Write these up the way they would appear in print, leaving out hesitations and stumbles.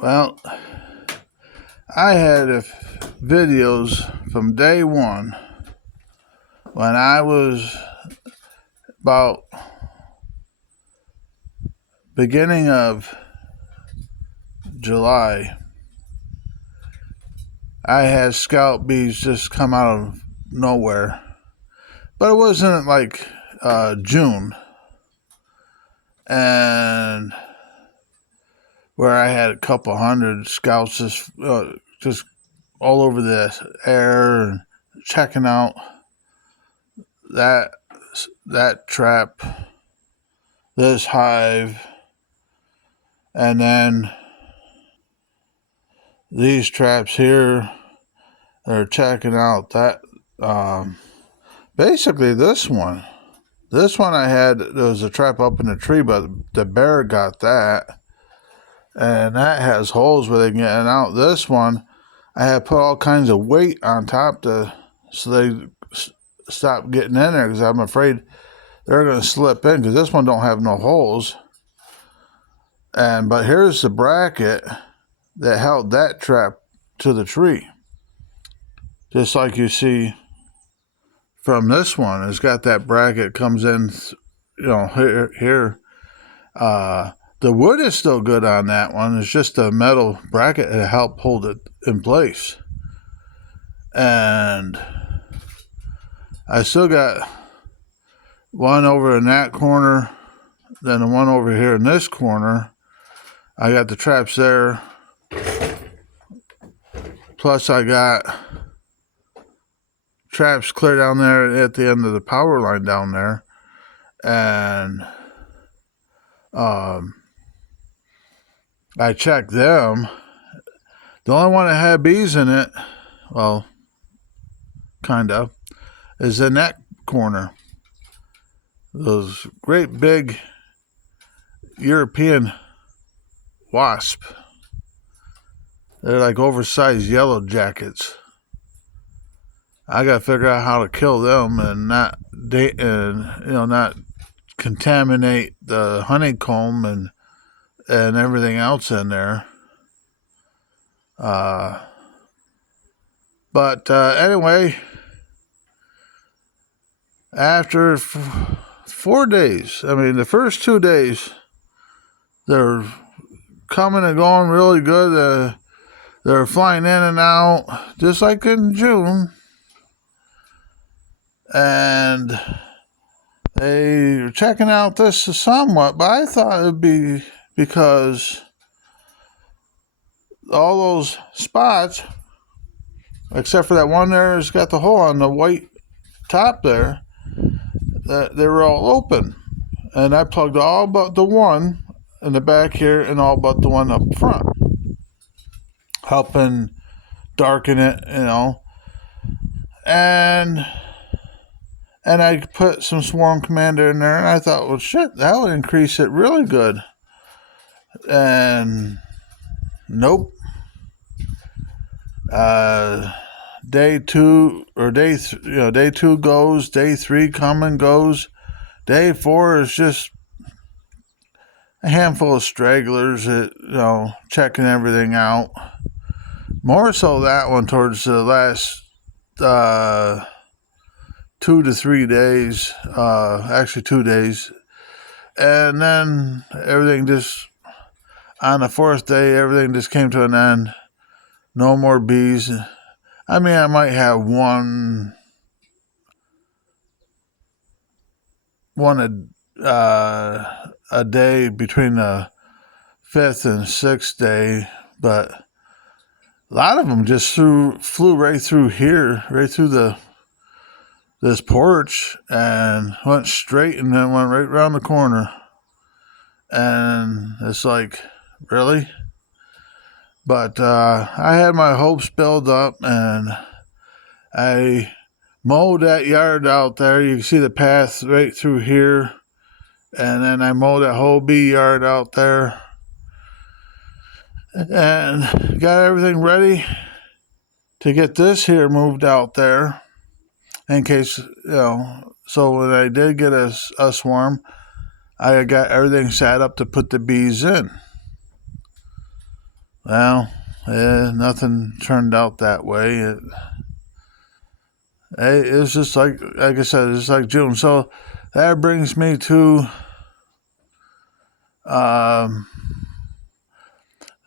Well, I had videos from day one when I was about beginning of July. I had scout bees just come out of nowhere, but it wasn't like June, and where I had a couple hundred scouts just all over the air and checking out that trap, this hive, and then these traps here. They're checking out that. Basically, this one. This one I had, there was a trap up in the tree, but the bear got that. And that has holes where they can get out. This one, I had put all kinds of weight on top so they stop getting in there, because I'm afraid they're going to slip in, because this one don't have no holes. But here's the bracket that held that trap to the tree. Just like you see from this one, it's got that bracket comes in, here. The wood is still good on that one. It's just a metal bracket to help hold it in place. And I still got one over in that corner, then the one over here in this corner. I got the traps there. Plus I got traps clear down there at the end of the power line down there. And I checked them. The only one that had bees in it, well, kind of, is in that corner. Those great big European wasp. They're like oversized yellow jackets. I gotta figure out how to kill them and not contaminate the honeycomb and everything else in there. But anyway, after 4 days, the first 2 days, they're coming and going really good. They're flying in and out, just like in June. And they were checking out this somewhat, but I thought it would be because all those spots, except for that one there has got the hole on the white top there, that they were all open. And I plugged all but the one in the back here and all but the one up front, helping darken it, And I put some Swarm Commander in there, and I thought, well, shit, that would increase it really good. And nope. Day two goes, day 3 come and goes. Day 4 is just a handful of stragglers that, checking everything out. More so that one towards the last 2 to 3 days, actually 2 days. And then everything just, on the 4th day, everything just came to an end. No more bees. I might have one a day between the 5th and 6th day, but a lot of them just flew right through here, right through this porch, and went straight and then went right around the corner. And it's like, really? But I had my hopes built up, and I mowed that yard out there. You can see the path right through here. And then I mowed that whole bee yard out there. And got everything ready to get this here moved out there. In case, so when I did get a swarm, I got everything set up to put the bees in. Well, nothing turned out that way. It was just like I said, it's like June. So that brings me to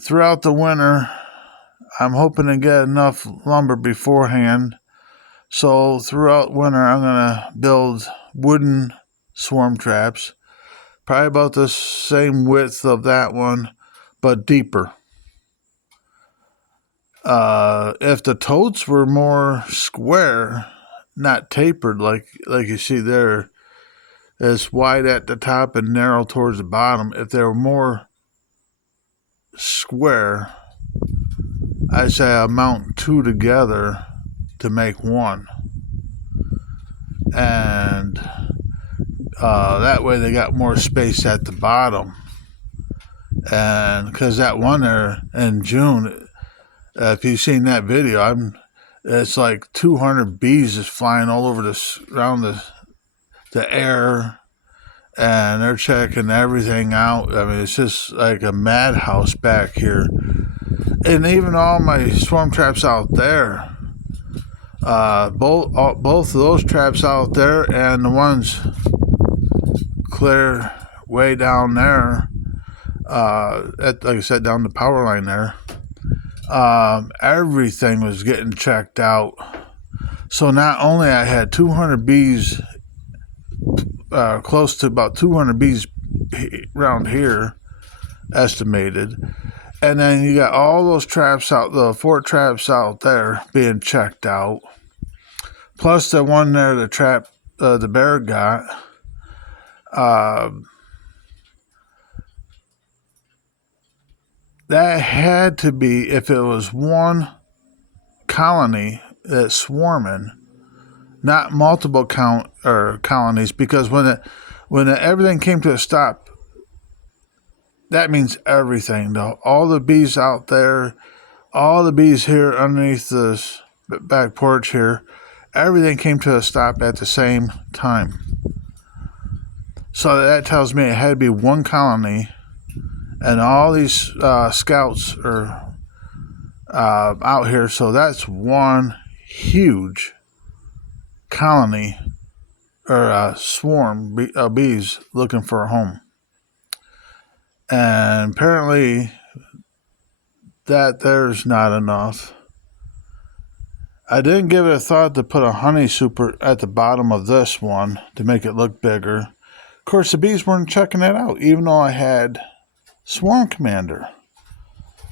throughout the winter, I'm hoping to get enough lumber beforehand. So throughout winter, I'm gonna build wooden swarm traps, probably about the same width of that one, but deeper. If the totes were more square, not tapered like you see there, it's wide at the top and narrow towards the bottom. If they were more square, I say I mount two together to make one, and that way they got more space at the bottom. And because that one there in June, if you've seen that video, it's like 200 bees is flying all over around the air, and they're checking everything out. I mean, it's just like a madhouse back here. And even all my swarm traps out there, both of those traps out there and the ones clear way down there, like I said, down the power line there, everything was getting checked out. So not only I had 200 bees, close to about 200 bees around here estimated, and then you got all those traps out, the 4 traps out there being checked out, plus the one there, the trap the bear got. That had to be, if it was one colony that's swarming, not multiple colonies, because when everything came to a stop, that means everything, though. All the bees out there, all the bees here underneath this back porch here, everything came to a stop at the same time. So that tells me it had to be one colony, and all these scouts are out here. So that's one huge colony or swarm of bees looking for a home. And apparently that there's not enough. I didn't give it a thought to put a honey super at the bottom of this one to make it look bigger. Of course, the bees weren't checking it out, even though I had Swarm Commander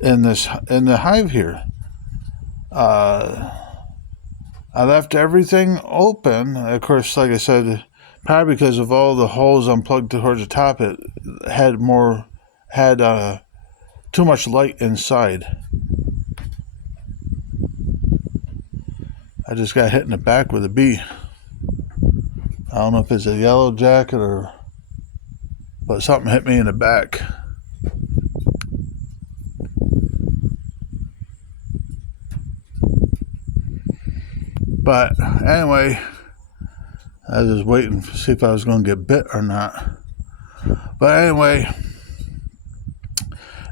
in the hive here. I left everything open. Of course, like I said, probably because of all the holes unplugged towards the top, it had too much light inside. I just got hit in the back with a bee. I don't know if it's a yellow jacket but something hit me in the back. But anyway, I was just waiting to see if I was going to get bit or not. But anyway,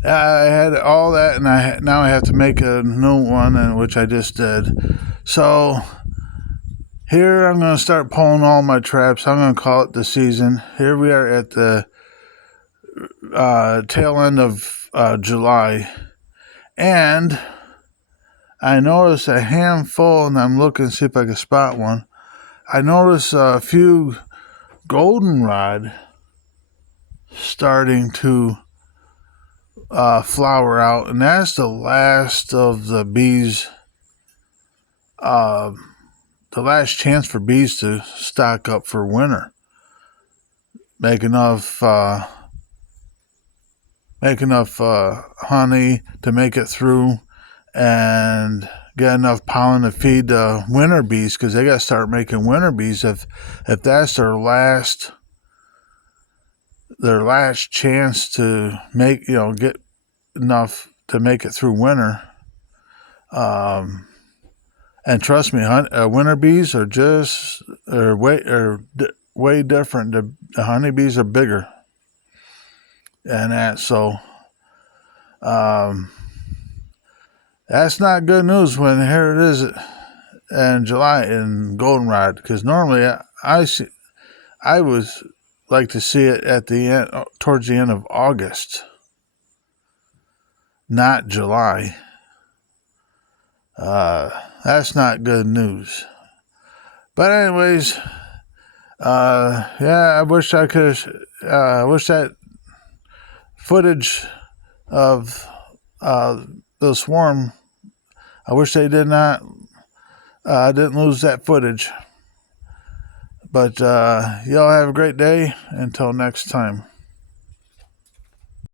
I had all that, and now I have to make a new one, and which I just did. So here I'm going to start pulling all my traps. I'm going to call it the season. Here we are at the tail end of July, and I noticed a handful, and I'm looking to see if I can spot one. I noticed a few goldenrod starting to flower out, and that's the last of the bees, the last chance for bees to stock up for winter, make enough honey to make it through, and get enough pollen to feed the winter bees, because they got to start making winter bees if that's their last chance to get enough to make it through winter. And trust me, winter bees are way different. The honeybees are bigger, and that so. That's not good news when here it is in July in goldenrod, because normally I would like to see it at the end, towards the end of August, not July. That's not good news. But anyways, yeah, I wish I could. Wish that footage of the swarm. I wish they did not. I didn't lose that footage. But y'all have a great day. Until next time.